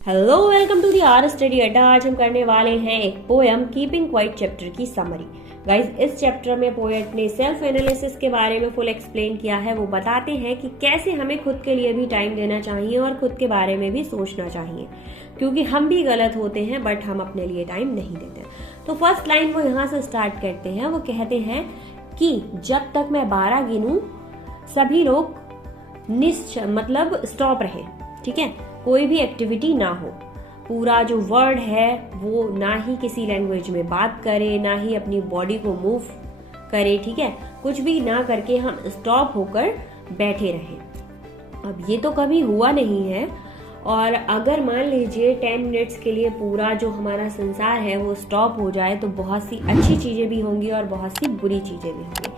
Hello, welcome to the R study Adda. आज हम करने वाले हैं एक पोयम कीपिंग क्वाइट चैप्टर की समरी। गाइस, इस चैप्टर में पोएट ने सेल्फ एनालिसिस के बारे में फुल एक्सप्लेन किया है। वो बताते हैं कि कैसे हमें खुद के लिए भी टाइम देना चाहिए और खुद के बारे में भी सोचना चाहिए, क्योंकि हम भी गलत होते हैं बट हम अपने लिए टाइम नहीं देते। तो फर्स्ट लाइन वो यहाँ से स्टार्ट करते हैं। वो कहते हैं कि जब तक मैं 12 गिनूं सभी लोग मतलब स्टॉप रहे, ठीक है, कोई भी एक्टिविटी ना हो। पूरा जो वर्ड है वो ना ही किसी लैंग्वेज में बात करे, ना ही अपनी बॉडी को मूव करे, ठीक है, कुछ भी ना करके हम स्टॉप होकर बैठे रहें। अब ये तो कभी हुआ नहीं है, और अगर मान लीजिए 10 मिनट्स के लिए पूरा जो हमारा संसार है वो स्टॉप हो जाए तो बहुत सी अच्छी चीजें भी होंगी और बहुत सी बुरी चीजें भी होंगी।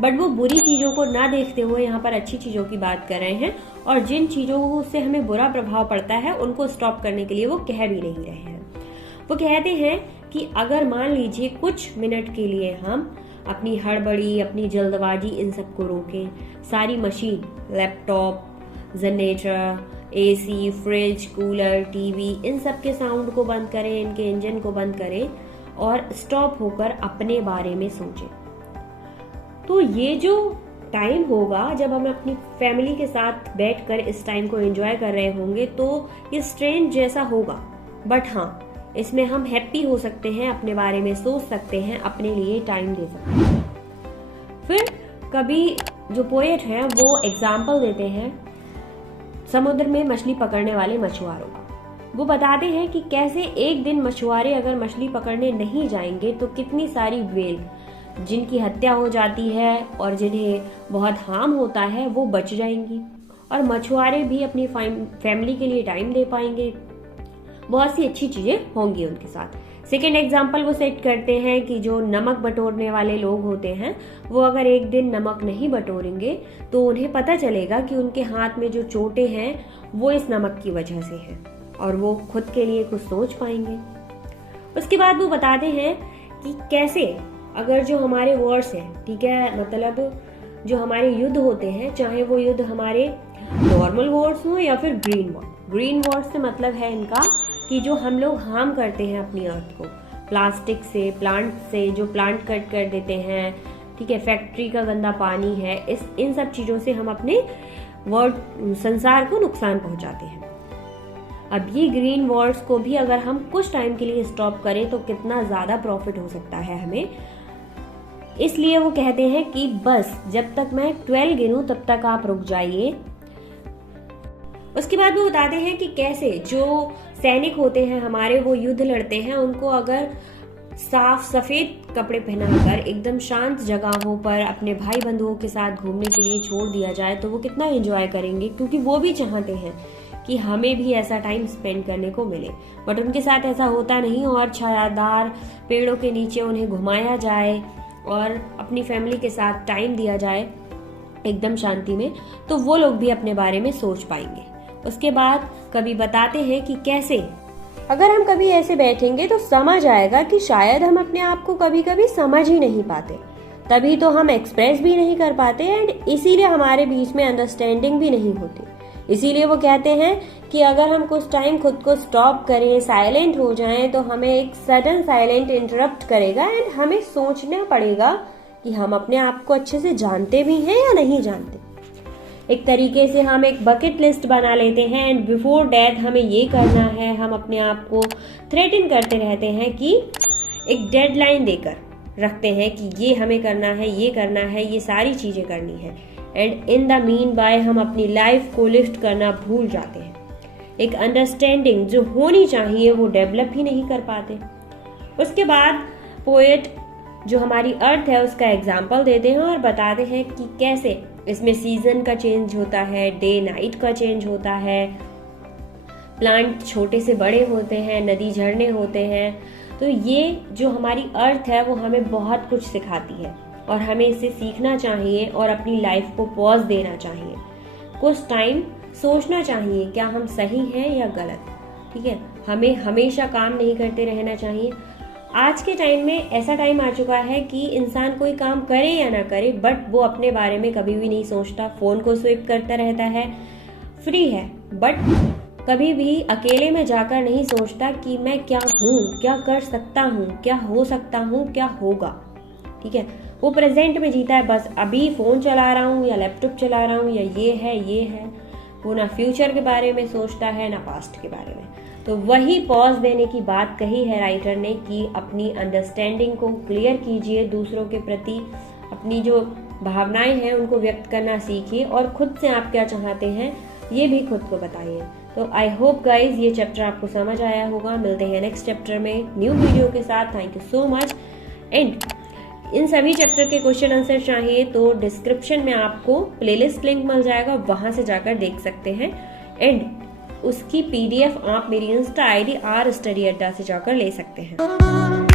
बट वो बुरी चीजों को ना देखते हुए यहाँ पर अच्छी चीजों की बात कर रहे हैं, और जिन चीजों से हमें बुरा प्रभाव पड़ता है उनको स्टॉप करने के लिए वो कह भी नहीं रहे हैं। वो कहते हैं कि अगर मान लीजिए कुछ मिनट के लिए हम अपनी हड़बड़ी, अपनी जल्दबाजी, इन सबको रोकें, सारी machine, laptop, generator, AC, fridge, cooler, TV, इन सब के साउंड को बंद करें, इनके इंजन को बंद करें और स्टॉप होकर अपने बारे में सोचें, तो ये जो टाइम होगा जब हम अपनी फैमिली के साथ बैठकर इस टाइम को एंजॉय कर रहे होंगे, तो ये स्ट्रेंज जैसा होगा, बट हाँ, इसमें हम हैप्पी हो सकते हैं, अपने बारे में सोच सकते हैं, अपने लिए टाइम दे सकते हैं। फिर कभी जो पोएट हैं वो एग्जाम्पल देते हैं समुद्र में मछली पकड़ने वाले मछुआरों का। वो बताते हैं कि कैसे एक दिन मछुआरे अगर मछली पकड़ने नहीं जाएंगे तो कितनी सारी व्हेल जिनकी हत्या हो जाती है और जिन्हें बहुत हार्म होता है वो बच जाएंगी, और मछुआरे भी अपनी फैमिली के लिए टाइम दे पाएंगे, बहुत सी अच्छी चीजें होंगी उनके साथ। सेकेंड एग्जाम्पल वो सेट करते हैं कि जो नमक बटोरने वाले लोग होते हैं वो अगर एक दिन नमक नहीं बटोरेंगे तो उन्हें पता चलेगा कि उनके हाथ में जो चोटें हैं वो इस नमक की वजह से है, और वो खुद के लिए कुछ सोच पाएंगे। उसके बाद वो बताते हैं कि कैसे अगर जो हमारे वर्ड्स हैं, ठीक है, मतलब जो हमारे युद्ध होते हैं, चाहे वो युद्ध हमारे नॉर्मल वर्ड्स हो या फिर ग्रीन वर्ड्स से मतलब है इनका कि जो हम लोग हार्म करते हैं अपनी अर्थ को, प्लास्टिक से, प्लांट से, जो प्लांट कट कर देते हैं, ठीक है, फैक्ट्री का गंदा पानी है, इन सब चीजों से हम अपने वर्ल्ड संसार को नुकसान पहुंचाते हैं। अब ये ग्रीन वर्ड्स को भी अगर हम कुछ टाइम के लिए स्टॉप करें तो कितना ज्यादा प्रॉफिट हो सकता है हमें। इसलिए वो कहते हैं कि बस जब तक मैं 12 गिनूं तब तक आप रुक जाइए। उसके बाद वो बताते हैं कि कैसे जो सैनिक होते हैं हमारे, वो युद्ध लड़ते हैं, उनको अगर साफ सफेद कपड़े पहनाकर एकदम शांत जगहों पर अपने भाई बंधुओं के साथ घूमने के लिए छोड़ दिया जाए तो वो कितना एंजॉय करेंगे, क्योंकि वो भी चाहते हैं कि हमें भी ऐसा टाइम स्पेंड करने को मिले। बट उनके साथ ऐसा होता नहीं, और छायादार पेड़ों के नीचे उन्हें घुमाया जाए और अपनी फैमिली के साथ टाइम दिया जाए एकदम शांति में, तो वो लोग भी अपने बारे में सोच पाएंगे। उसके बाद कभी बताते हैं कि कैसे अगर हम कभी ऐसे बैठेंगे तो समझ आएगा कि शायद हम अपने आप को कभी कभी समझ ही नहीं पाते, तभी तो हम एक्सप्रेस भी नहीं कर पाते, एंड इसीलिए हमारे बीच में अंडरस्टैंडिंग भी नहीं होती। इसीलिए वो कहते हैं कि अगर हम कुछ टाइम खुद को स्टॉप करें, साइलेंट हो जाएं, तो हमें एक सडन साइलेंट इंटरप्ट करेगा एंड हमें सोचना पड़ेगा कि हम अपने आप को अच्छे से जानते भी हैं या नहीं जानते। एक तरीके से हम एक बकेट लिस्ट बना लेते हैं एंड बिफोर डेथ हमें ये करना है, हम अपने आप को थ्रेटन करते रहते हैं कि एक डेडलाइन देकर रखते हैं कि ये हमें करना है, ये करना है, ये सारी चीजें करनी है, and in the mean by हम अपनी लाइफ को लिफ्ट करना भूल जाते हैं। एक अंडरस्टैंडिंग जो होनी चाहिए वो डेवलप ही नहीं कर पाते। उसके बाद पोएट जो हमारी अर्थ है उसका एग्जाम्पल देते हैं और बताते हैं कि कैसे इसमें सीजन का चेंज होता है, डे नाइट का चेंज होता है, प्लांट छोटे से बड़े होते हैं, नदी झरने होते हैं। तो ये जो हमारी अर्थ है वो हमें बहुत कुछ सिखाती है और हमें इसे सीखना चाहिए और अपनी लाइफ को पॉज देना चाहिए, कुछ टाइम सोचना चाहिए क्या हम सही हैं या गलत, ठीक है, हमें हमेशा काम नहीं करते रहना चाहिए। आज के टाइम में ऐसा टाइम आ चुका है कि इंसान कोई काम करे या ना करे बट वो अपने बारे में कभी भी नहीं सोचता, फोन को स्विप करता रहता है, फ्री है बट कभी भी अकेले में जाकर नहीं सोचता कि मैं क्या हूँ, क्या कर सकता हूँ, क्या हो सकता हूँ, क्या होगा। ठीक है, वो प्रेजेंट में जीता है, बस अभी फोन चला रहा हूँ या लैपटॉप चला रहा हूँ या ये है। वो ना फ्यूचर के बारे में सोचता है ना पास्ट के बारे में। तो वही पॉज देने की बात कही है राइटर ने कि अपनी अंडरस्टैंडिंग को क्लियर कीजिए, दूसरों के प्रति अपनी जो भावनाएं हैं उनको व्यक्त करना सीखिए और खुद से आप क्या चाहते हैं ये भी खुद को बताइए। तो आई होप गाइज ये चैप्टर आपको समझ आया होगा। मिलते हैं नेक्स्ट चैप्टर में न्यू वीडियो के साथ। Thank you so much. And in सभी चैप्टर के क्वेश्चन आंसर चाहिए तो डिस्क्रिप्शन में आपको प्लेलिस्ट लिंक मिल जाएगा, वहां से जाकर देख सकते हैं। एंड उसकी PDF आप मेरी इंस्टा ID r study अड्डा से जाकर ले सकते हैं।